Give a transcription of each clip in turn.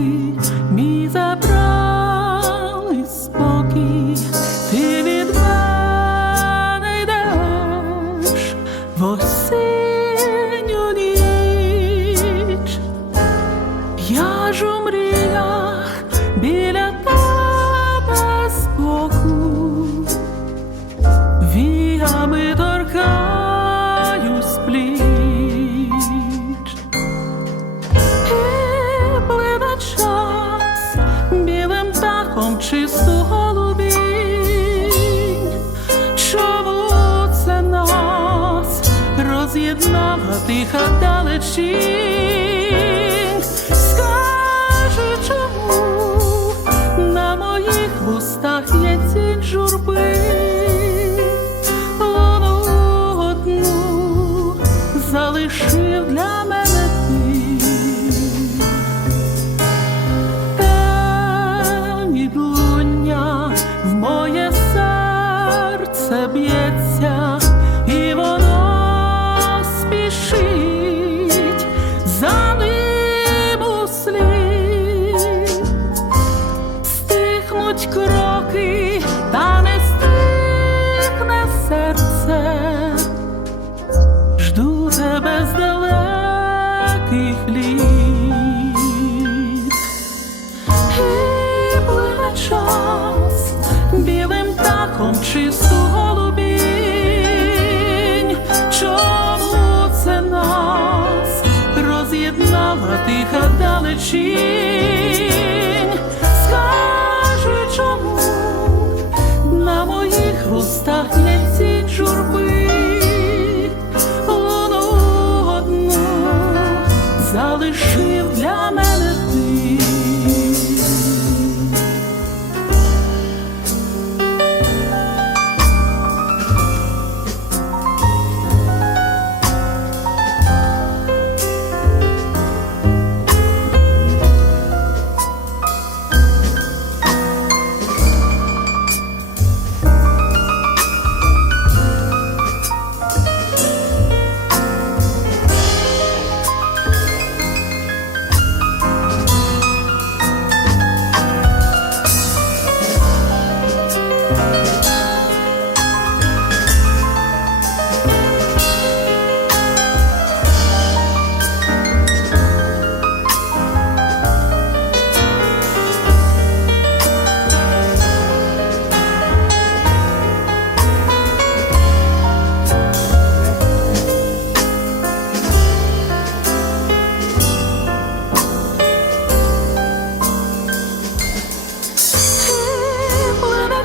роки мій забрали спокій, ти від мене йдеш осінню роз'єднала тиха далечінь? Скажи, чому на моїх вустах є тінь журби? Луну одну залишив час білим птахом чисту голубінь. Чому це нас роз'єднала тиха далечінь? Скажи, чому на моїх устах є ці журби?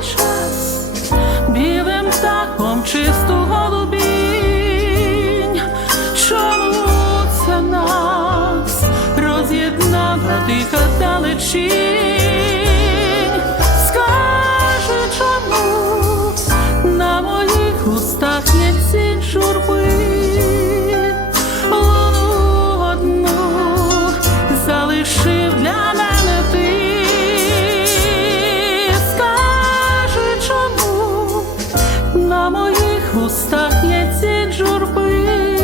Час білим птахом чисту голубінь. Чому це нас роз'єднала тиха далечінь? Скажи, чому на моїх устах устах є ці журби?